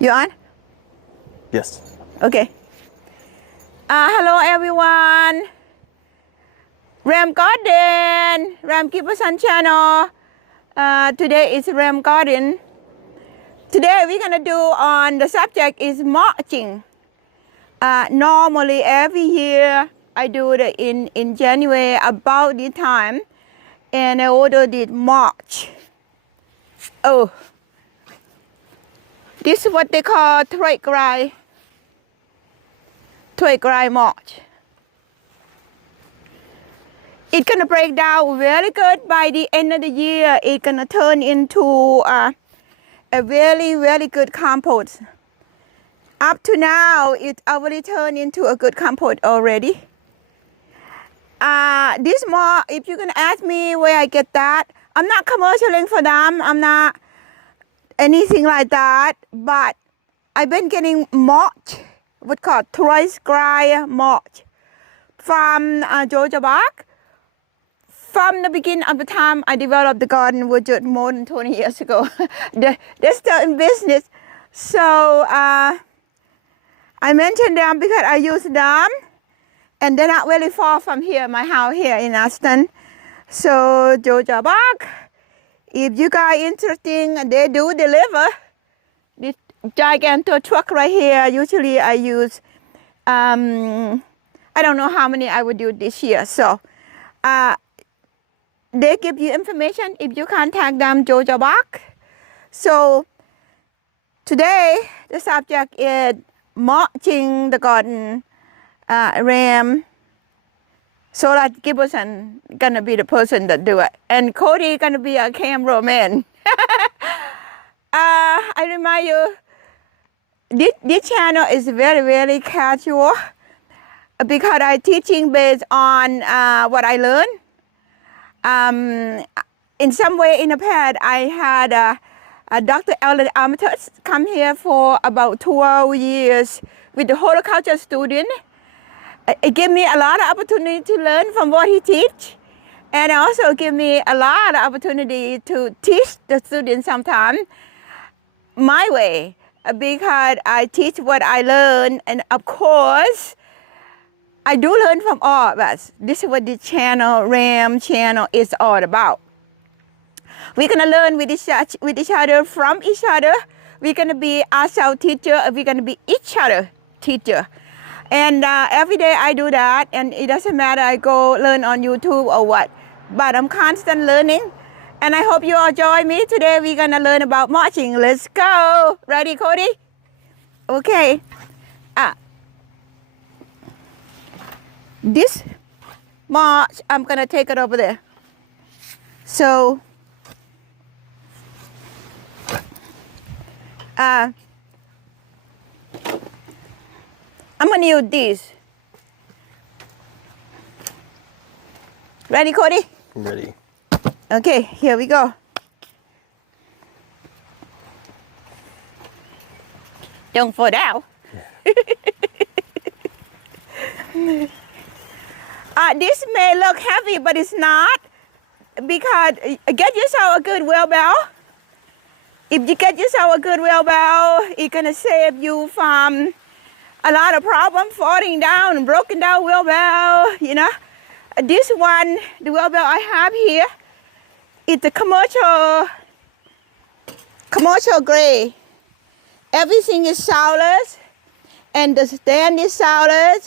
You on? Yes. Okay. Hello everyone. Ram Garden, Ram Giberson channel. Today is Ram Garden. Today we're gonna do on the subject is mulching. Normally every year I do it in January about this time, and I ordered it March. Oh, this is what they call trade dry mulch. It's gonna break down very good by the end of the year. It's gonna turn into a very good compost. Up to now, it already turned into a good compost already. This mulch, if you're gonna ask me where I get that, I'm not commercialing for them. I'm not anything like that. But I've been getting mulch, what's called dry mulch, from Georgia Bark. From the beginning of the time I developed the garden, which was more than 20 years ago. They're still in business. So I mentioned them because I use them, and they're not really far from here, my house here in Austin. So Georgia Bark, if you guys interested, they do deliver. This gigantic truck right here, usually I use, I don't know how many I would do this year. So they give you information if you contact them, Georgia Bark. So today the subject is mulching the garden. Ram Sorat Giberson gonna be the person that do it, and Cody gonna be a cameraman. I remind you, this channel is very casual because I teaching based on what I learned. In some way in the past, I had Dr. Ellen Armitage come here for about 12 years with the horticulture student. It gave me a lot of opportunity to learn from what he teach, and also give me a lot of opportunity to teach the students sometimes my way, because I teach what I learn, and of course I do learn from all of us. This is what the channel, Ram channel, is all about. We're gonna learn with each other, from each other. We're gonna be ourselves teacher, we're gonna be each other teacher. And every day I do that, and it doesn't matter I go learn on YouTube or what, but I'm constant learning. And I hope you all join me. Today we're gonna learn about mulching. Let's go. Ready, Cody? Okay. This mulch, I'm gonna take it over there. So I'm gonna use this. Ready, Cody? I'm ready. Okay, here we go. Don't fall down. This may look heavy, but it's not, because get yourself a good wheelbarrow. If you get yourself a good wheelbarrow, it's gonna save you from a lot of problems, falling down, broken down wheelbarrow, you know. This one, the wheelbarrow I have here, it's a commercial grade. Everything is solid, and the stand is solid.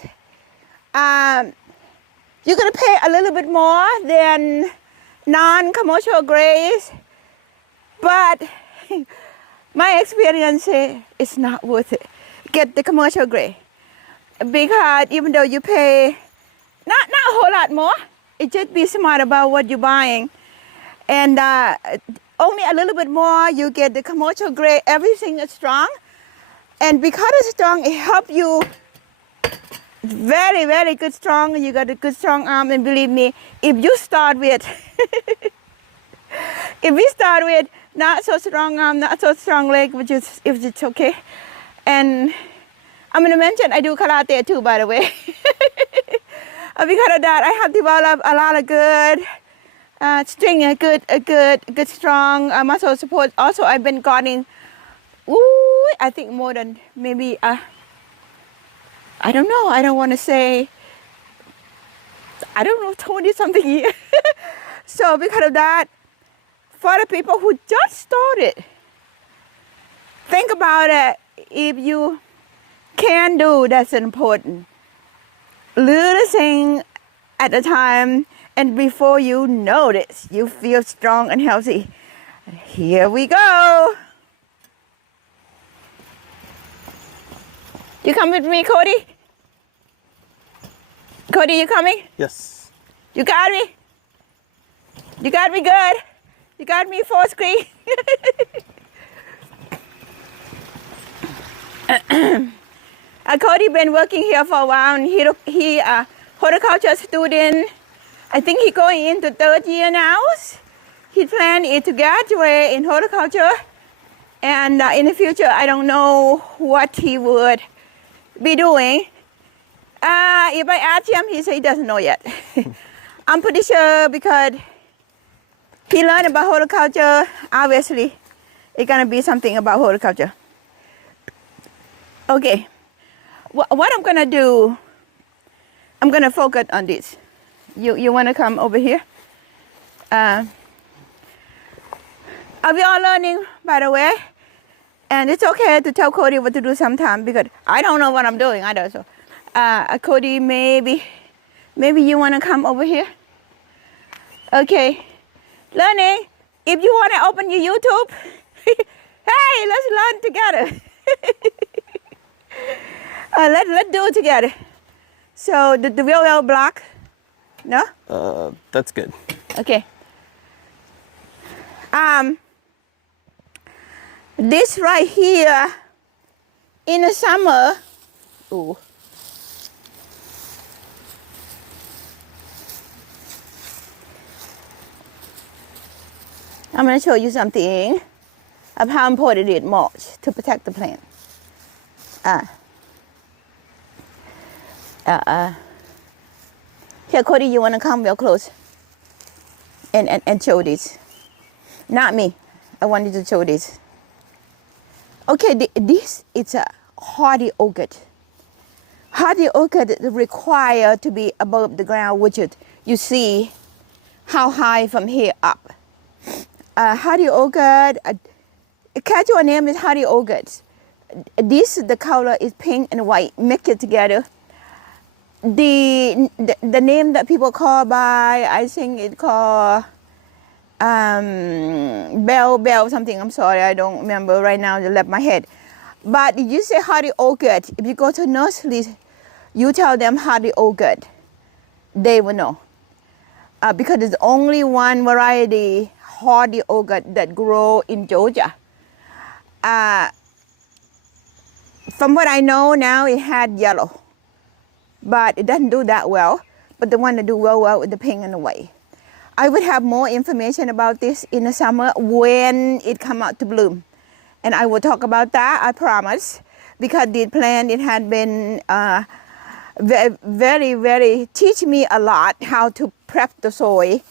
You're gonna pay a little bit more than non-commercial grades, but my experience is it's not worth it. Get the commercial grade, because even though you pay not a whole lot more, it just be smart about what you're buying, and only a little bit more you get the commercial grade. Everything is strong, and because it's strong, it helps you. Very good strong. You got a good strong arm, and believe me, if you start with if we start with not so strong arm, not so strong leg, which is, if it's okay. And I'm gonna mention I do karate too, by the way. Because of that, I have developed a lot of good string, a good strong muscle support. Also, I've been gardening. Ooh, I think more than maybe, I don't know, I don't want to say, I don't know, 20 something years. So because of that, for the people who just started, think about it. If you can do, that's important. Little thing at a time, and before you notice, you feel strong and healthy. Here we go. You come with me, Cody? Cody, you coming? Yes. You got me? You got me good? You got me full screen? Cody been working here for a while. And he horticulture student. I think he going into third year now. His plan is to graduate in horticulture. And in the future, I don't know what he would be doing. If I ask him, he said he doesn't know yet. I'm pretty sure because he learned about horticulture. Obviously, it's gonna be something about horticulture. Okay, what I'm gonna do, I'm gonna focus on this. You wanna come over here? Are we all learning, by the way? And it's okay to tell Cody what to do sometime because I don't know what I'm doing either. So, Cody, maybe you wanna come over here? Okay, learning. If you wanna open your YouTube, hey, let's learn together. Let's do it together. So the real block, no? That's good. Okay. This right here, in the summer, ooh. I'm going to show you something of how important it is mulch to protect the plant. Here, Cody, you want to come real close and show this? Not me. I want you to show this. Okay, this is a hardy orchid. Hardy orchid require to be above the ground, which is, you see how high from here up. Hardy orchid, casual name is hardy orchids. The color is pink and white, mix it together. The name that people call by, I think it's called bell something. I'm sorry, I don't remember right now. It left my head. But if you say hardy orchid, if you go to nurseries, you tell them hardy orchid, they will know. Because there's only one variety hardy orchid that grow in Georgia. From what I know now, it had yellow, but it doesn't do that well. But the one that do well is the pink and the white. I would have more information about this in the summer when it come out to bloom. And I will talk about that, I promise. Because the plant, it had been very, teach me a lot how to prep the soil.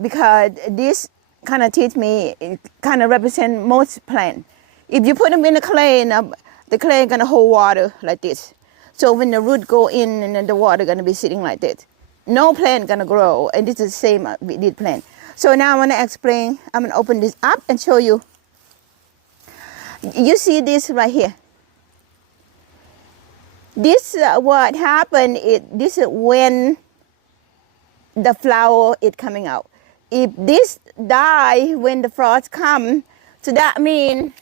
Because this kind of teach me, kind of represent most plant. If you put them in the clay, the clay is gonna hold water like this. So when the root go in, and then the water gonna be sitting like this. No plant gonna grow, and this is the same with this plant. So now I wanna explain, I'm gonna open this up and show you. You see this right here. This what happened, this is when the flower is coming out. If this die when the frost come, so that means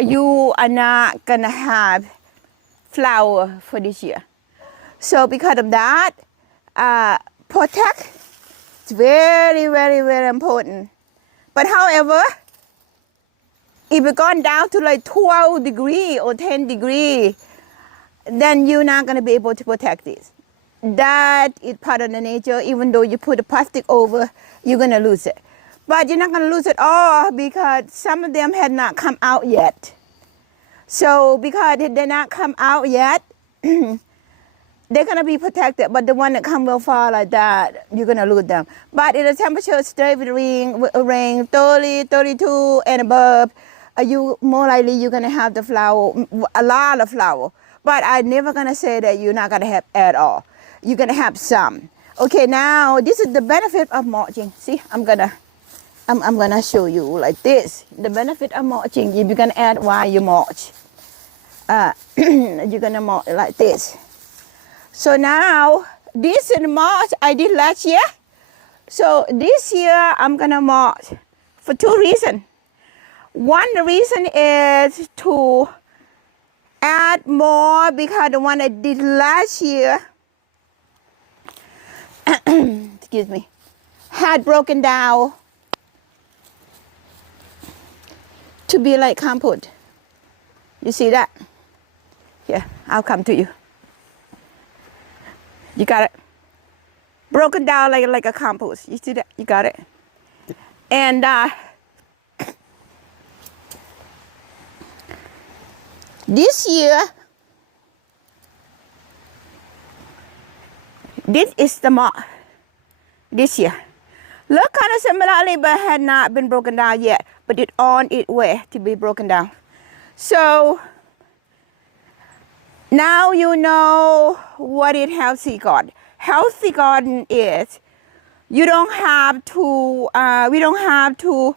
you are not gonna have flower for this year. So because of that, protect, it's very important. But however, if it gone down to like 12 degrees or 10 degrees, then you're not gonna be able to protect this. That is part of the nature. Even though you put the plastic over, you're gonna lose it. But you're not gonna lose it all because some of them had not come out yet. So because they're not come out yet, they're gonna be protected. But the one that come real far like that, you're gonna lose them. But if the temperature stay with rain 30, 32 and above, you more likely you're gonna have the flower, a lot of flower. But I'm never gonna say that you're not gonna have at all. You're gonna have some. Okay, now this is the benefit of mulching. See, I'm gonna show you like this. The benefit of mulching, you're gonna add while you mulch. You're gonna mulch like this. So now, this is the mulch I did last year. So this year, I'm gonna mulch for 2 reasons. One reason is to add more because the one I did last year, excuse me, had broken down to be like compost. You see that? Yeah, I'll come to you. You got it? Broken down like a compost. You see that? You got it? And this year, this is the mark. This year. Look kind of similarly, but had not been broken down yet. But it's on its way to be broken down. So, now you know what is healthy garden. Healthy garden is you don't have to, we don't have to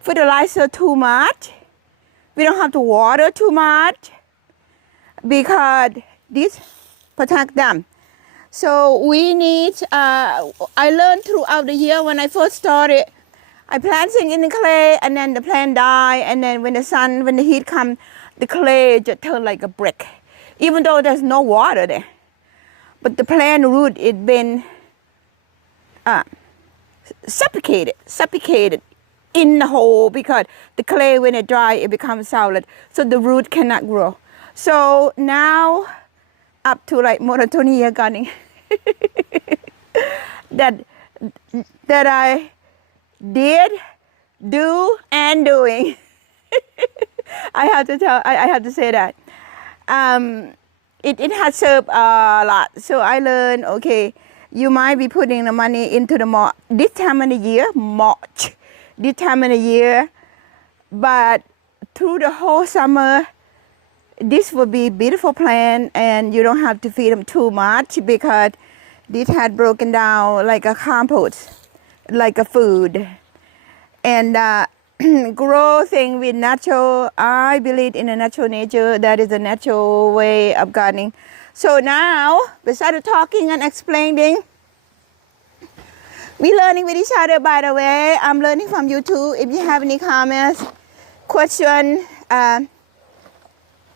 fertilizer too much. We don't have to water too much because this protect them. So we need, I learned throughout the year when I first started, I planting in the clay and then the plant die, and then when the heat come, the clay just turn like a brick. Even though there's no water there. But the plant root, it been suffocated in the hole because the clay, when it dry, it becomes solid. So the root cannot grow. So now, up to like more than 20 years gardening, that I did, do, and doing. I have to say that. It has served a lot. So I learned, okay, you might be putting the money into the mulch. This time of the year, mulch. This time of the year, but through the whole summer, this will be beautiful plant, and you don't have to feed them too much because this had broken down like a compost, like a food. And grow things with natural, I believe in a natural nature. That is a natural way of gardening. So now, besides talking and explaining, we learning with each other, by the way. I'm learning from you too. If you have any comments, question,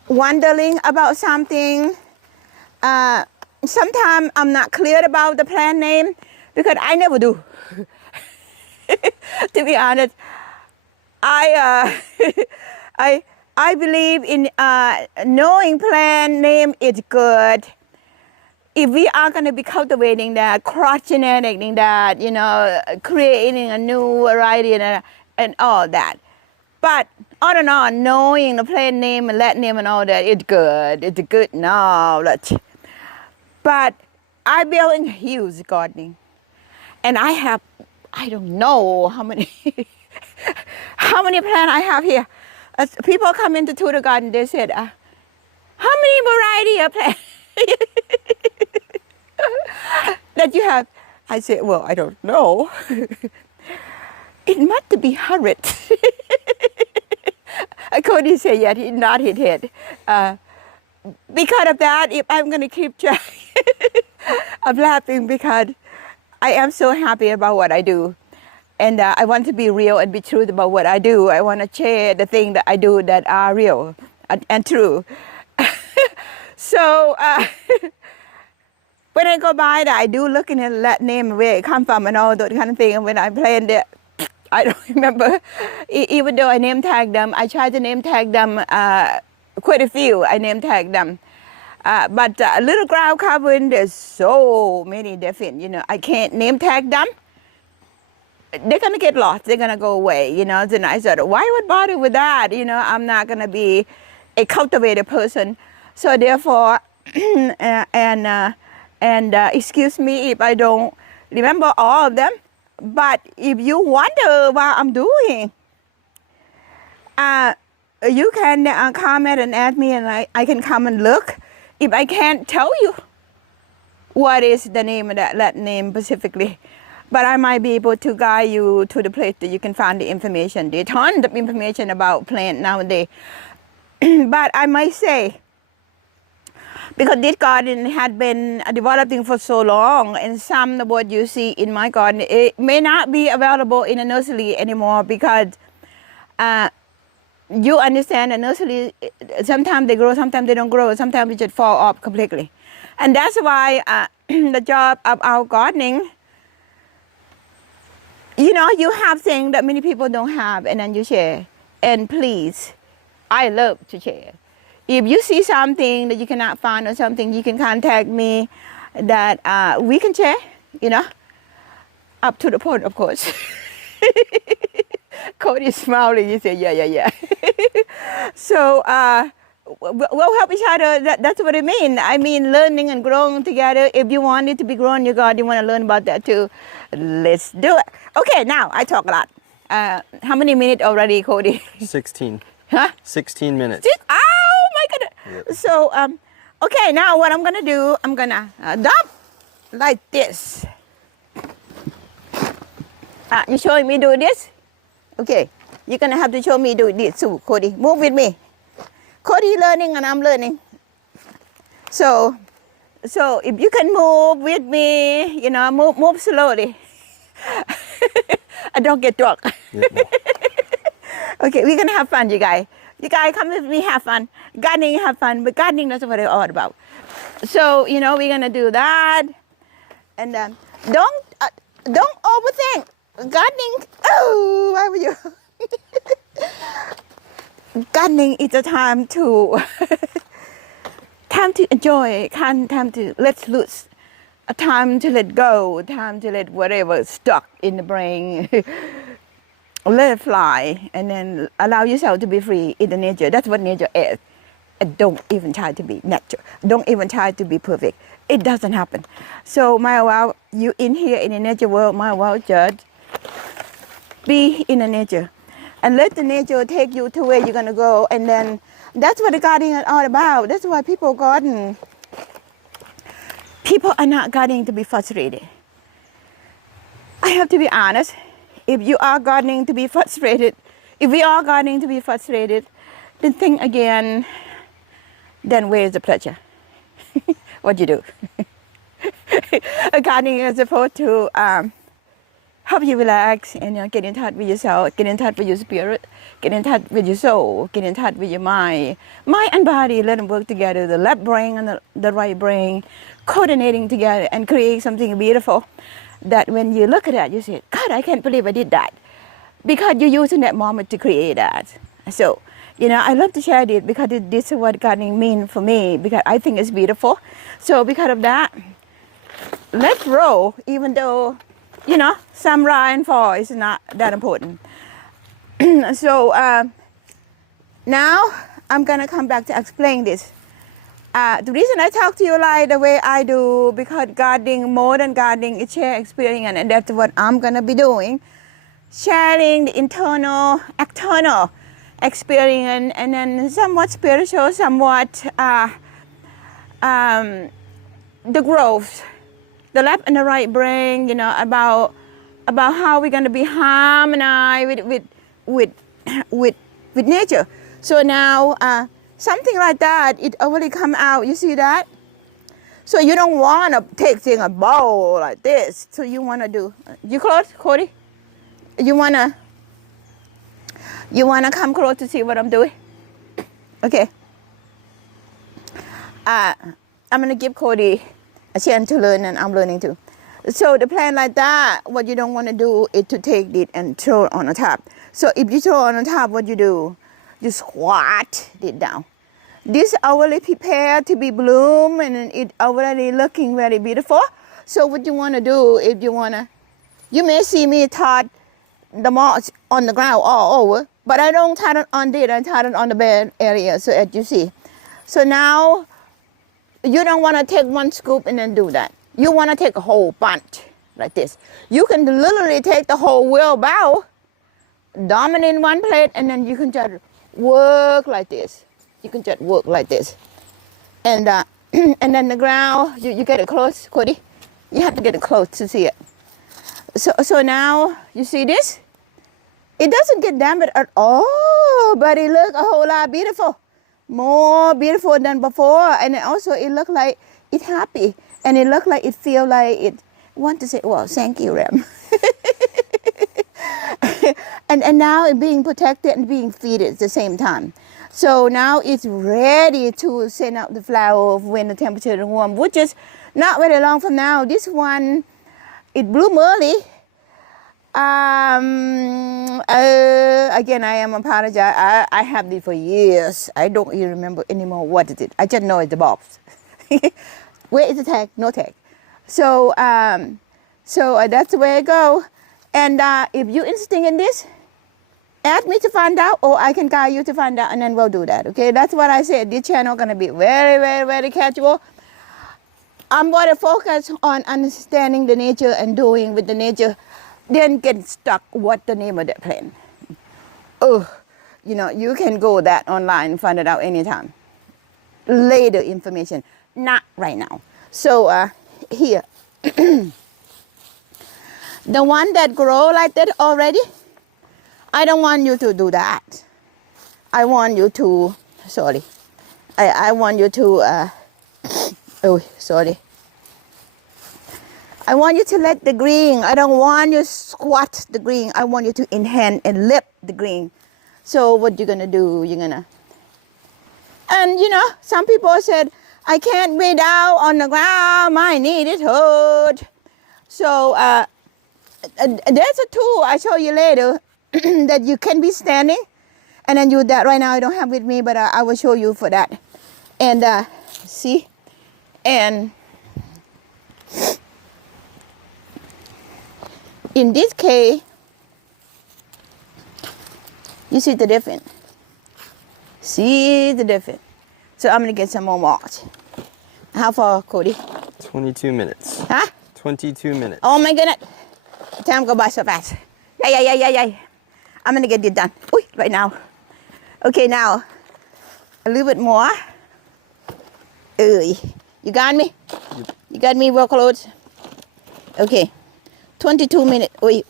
wondering about something, sometimes I'm not clear about the plant name because I never do. To be honest, I believe in knowing plant name is good. If we are going to be cultivating that, cross-genetic that, you know, creating a new variety and all that. But on and on, knowing the plant name and Latin name and all that, it's good. It's a good knowledge. But I build in huge gardening. And I don't know how many how many plants I have here. As people come into the garden, they said, how many variety of plants that you have? I said, well, I don't know. It must be 100. Cody said, yeah, he nodded his head. Because of that, if I'm going to keep track, I'm laughing because I am so happy about what I do. And I want to be real and be true about what I do. I want to share the things that I do that are real and true. So when I go by that, I do look in that name, where it come from and all that kind of thing. And when I plan it, I don't remember. Even though I name tag them, I try to name tag them quite a few. I name tag them. But little ground covering, there's so many different, you know, I can't name tag them. They're going to get lost. They're going to go away, you know. Then I said, why would bother with that? You know, I'm not going to be a cultivated person. So therefore, excuse me if I don't remember all of them. But if you wonder what I'm doing, you can comment and ask me, and I can come and look. If I can't tell you what is the name of that name specifically, but I might be able to guide you to the place that you can find the information. There's tons of information about plant nowadays. But I might say, because this garden had been developing for so long, and some of what you see in my garden, it may not be available in a nursery anymore, because you understand a nursery, sometimes they grow, sometimes they don't grow, sometimes it just fall off completely. And that's why the job of our gardening, you know, you have things that many people don't have, and then you share. And please, I love to share. If you see something that you cannot find or something, you can contact me, that we can share, you know, up to the point, of course. Cody's smiling, you say, yeah. So we'll help each other. That's what I mean. I mean, learning and growing together. If you want it to be grown in your garden, you want to learn about that too, let's do it. Okay, now I talk a lot. How many minutes already, Cody? 16. Huh? 16 minutes. Oh my goodness. Yep. So, okay, now what I'm gonna do, I'm gonna dump like this. You showing me do this? Okay, you're gonna have to show me do this too, Cody. Move with me. Cody learning and I'm learning. So if you can move with me, you know, move slowly. I don't get drunk. Yep. Okay, we're gonna have fun, you guys. You guys come with me, have fun. Gardening, have fun, but gardening, that's what it's all about. So, you know, we're gonna do that. And don't overthink. Gardening, oh, why were you? Gardening is a time to enjoy, time to let loose, a time to let go, time to let whatever is stuck in the brain, let it fly, and then allow yourself to be free in the nature. That's what nature is. And don't even try to be natural. Don't even try to be perfect. It doesn't happen. So might well, you in here in the nature world, might well just be in the nature. And let the nature take you to where you're going to go. And then that's what the gardening is all about. That's why people garden. People are not gardening to be frustrated. I have to be honest. If you are gardening to be frustrated, if we are gardening to be frustrated, then think again, then where's the pleasure? What you do? Gardening is supposed to help you relax and get in touch with yourself, get in touch with your spirit, get in touch with your soul, get in touch with your mind. Mind and body, let them work together, the left brain and the right brain, coordinating together and create something beautiful that when you look at that, you say, God, I can't believe I did that. Because you're using that moment to create that. So, you know, I love to share this because this is what gardening means for me, because I think it's beautiful. So because of that, let's roll, even though, you know, some rise and fall is not that important. So now I'm gonna come back to explain this. The reason I talk to you like the way I do, because gardening, more than gardening, is share experience, and that's what I'm gonna be doing. Sharing the internal, external experience, and then somewhat spiritual, somewhat the growth, the left and the right brain, you know, about how we're gonna be harmonized with nature. So now something like that, it already come out. You see that? So you don't want to take thing a bowl like this. So you want to do. You close, Cody? You wanna come close to see what I'm doing? Okay. I'm gonna give Cody a chance to learn, and I'm learning too. So the plant like that, what you don't want to do is to take it and throw it on the top. So if you throw it on the top, what you do? You squat it down. This already prepared to be bloom, and it already looking very beautiful. So what you want to do, if you want to, you may see me tot the moss on the ground all over, but I don't tot it on it, I tot it on the bed area, so as you see. So now, you don't want to take one scoop and then do that. You want to take a whole bunch like this. You can literally take the whole wheelbarrow, dump it in one plate, and then you can just work like this. You can just work like this. And and then the ground, you get it close, Cody. You have to get it close to see it. So now you see this? It doesn't get damaged at all, but it looks a whole lot beautiful. More beautiful than before. And also it looked like it's happy. And it looked like it feel like it want to say, well, thank you, Ram. and now it's being protected and being fed at the same time. So now it's ready to send out the flower when the temperature is warm, which is not very long from now. This one, it bloom early. Again, I am apologize. I have this for years. I don't even remember anymore what it is. I just know it's the bulbs. Where is the tag? No tag. So that's the way I go. And if you're interested in this, ask me to find out, or I can guide you to find out, and then we'll do that. Okay, that's what I said. This channel gonna be very, very, very casual. I'm gonna focus on understanding the nature and doing with the nature. Then get stuck. What the name of that plant? Oh, you know, you can go that online and find it out anytime. Later information, not right now. So here, the one that grow like that already. I don't want you to do that. I want you to, sorry. I want you to, oh, sorry. I want you to let the green. I don't want you to squat the green. I want you to enhance and lift the green. So what you're gonna do, you're gonna, and you know, some people said, I can't be down on the ground, my knee is hurt. So there's a tool I show you later that you can be standing, and then you that right now I don't have with me, but I will show you for that. And see, and in this case, you see the difference. See the difference. So I'm gonna get some more mulch. How far, Cody? 22 minutes. Huh? 22 minutes. Oh my goodness. Time go by so fast. Yeah. I'm gonna get it done. Ooh, right now. Okay, now a little bit more. You got me? Yep. You got me real close? Okay. 22 minutes. Oi.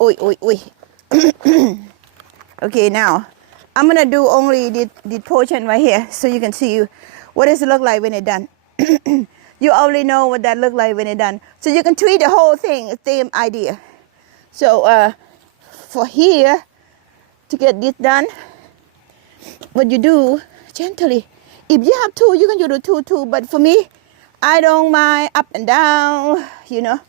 Okay, now I'm gonna do only the portion right here so you can see what does it look like when it's done. You already know what that look like when it's done. So you can treat the whole thing, same idea. So for here, to get this done, what you do, gently. If you have two, you can do two. But for me, I don't mind up and down, you know,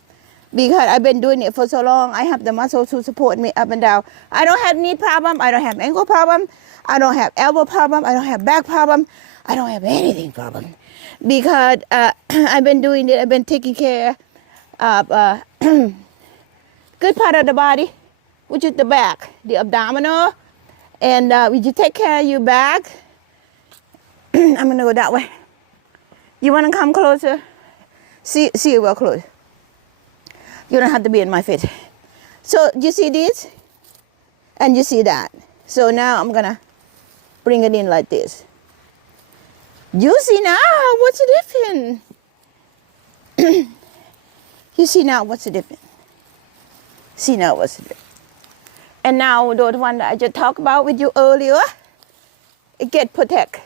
because I've been doing it for so long. I have the muscle to support me up and down. I don't have knee problem. I don't have ankle problem. I don't have elbow problem. I don't have back problem. I don't have anything problem. Because I've been doing it. I've been taking care of good part of the body, which is the back, the abdominal. And when you take care of your back, I'm going to go that way. You want to come closer? See it real close. You don't have to be in my face. So you see this? And you see that. So now I'm going to bring it in like this. You see now what's the difference? You see now what's the difference? See now what's the difference? And now the one that I just talked about with you earlier, it get protect.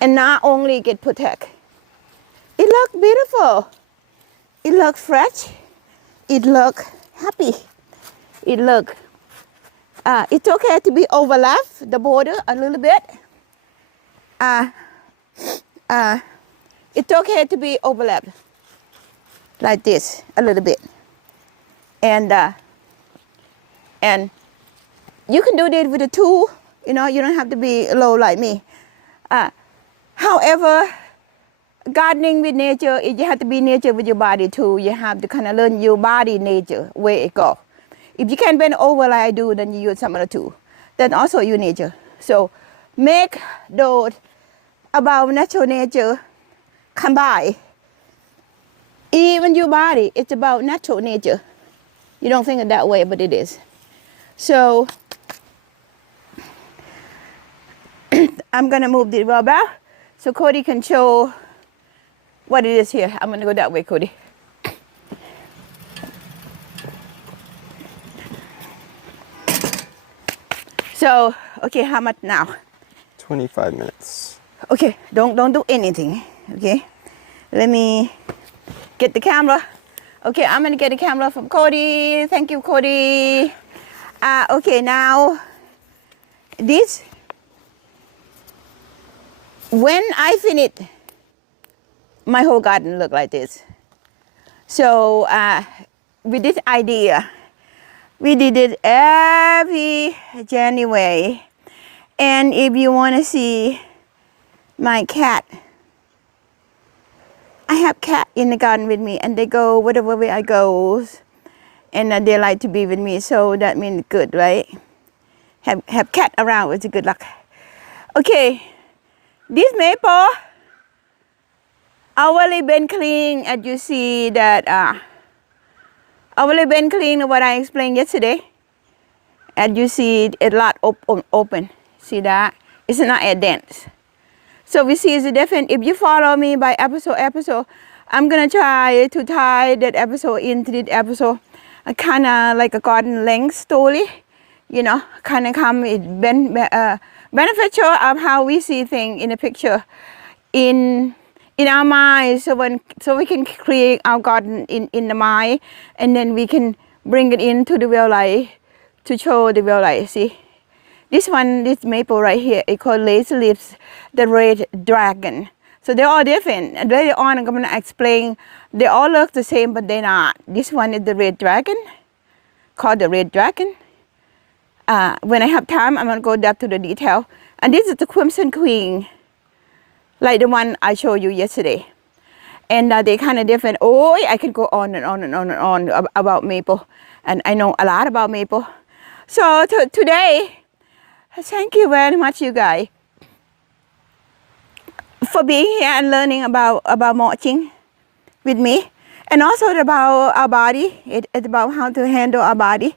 And not only get protect, it look beautiful. It look fresh. It look happy. It look, it's okay to be overlap the border a little bit. It's okay to be overlapped like this a little bit. And you can do this with a tool, you know, you don't have to be low like me. However, gardening with nature, you have to be nature with your body too. You have to kind of learn your body nature, where it go. If you can't bend over like I do, then you use some other tool. Then also your nature. So make those about natural nature combine. Even your body, it's about natural nature. You don't think it that way, but it is. So I'm gonna move the barbell so Cody can show what it is here. I'm gonna go that way, Cody. So, okay, how much now? 25 minutes. Okay, don't do anything. Okay, let me get the camera. Okay, I'm gonna get the camera from Cody. Thank you, Cody. Okay, now this. When I finish, my whole garden look like this. So with this idea, we did it every January. And if you want to see my cat, I have cat in the garden with me, and they go whatever way I go, and they like to be with me. So that means good, right? Have cat around is a good luck. Okay, this maple already been clean, as you see that already been clean. What I explained yesterday. As you see, a lot open. See that? It's not as dense. So we see it's different. If you follow me by episode, I'm gonna try to tie that episode into this episode, kind of like a garden length story, you know, kind of come beneficial of how we see things in a picture, in our mind, so we can create our garden in the mind, and then we can bring it into the real life to show the real life. See. This one, this maple right here, it called lazy leaves, the red dragon. So they're all different. And later on, I'm going to explain, they all look the same, but they're not. This one is the red dragon, called the red dragon. When I have time, I'm going to go down to the detail. And this is the crimson queen, like the one I showed you yesterday. And they're kind of different. Oh, I could go on and on and on and on about maple. And I know a lot about maple. So today, thank you very much, you guys, for being here and learning about mulching with me, and also about our body. It's about how to handle our body,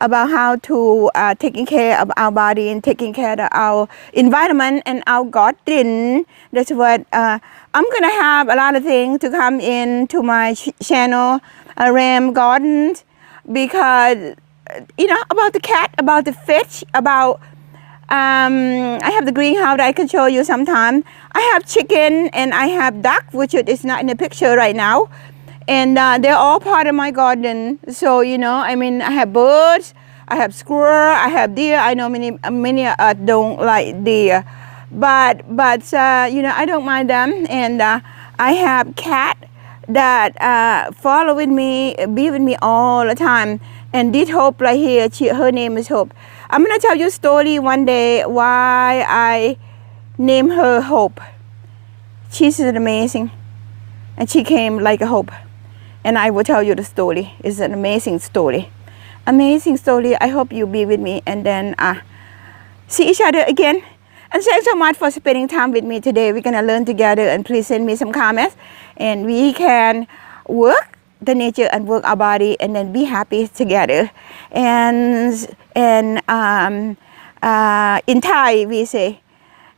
about how to taking care of our body and taking care of our environment and our garden. That's what I'm gonna have a lot of things to come into my channel, Ram Gardens, because you know about the cat, about the fish, about I have the greenhouse that I can show you sometime. I have chicken and I have duck, which is not in the picture right now. And they're all part of my garden. So, you know, I mean, I have birds, I have squirrel, I have deer. I know many don't like deer. But you know, I don't mind them. And I have cat that follow with me, be with me all the time. And this Hope right here, her name is Hope. I'm going to tell you a story one day why I named her Hope. She's amazing. And she came like a hope. And I will tell you the story. It's an amazing story. Amazing story. I hope you'll be with me. And then see each other again. And thanks so much for spending time with me today. We're going to learn together, and please send me some comments. And we can work the nature and work our body, and then be happy together. And in Thai we say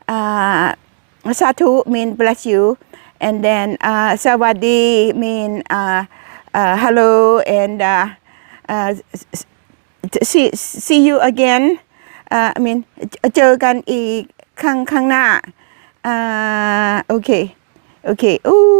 Satu mean bless you, and then Sawadi mean hello, and see you again. I mean เจอกันอีกข้างหน้า okay. Ooh,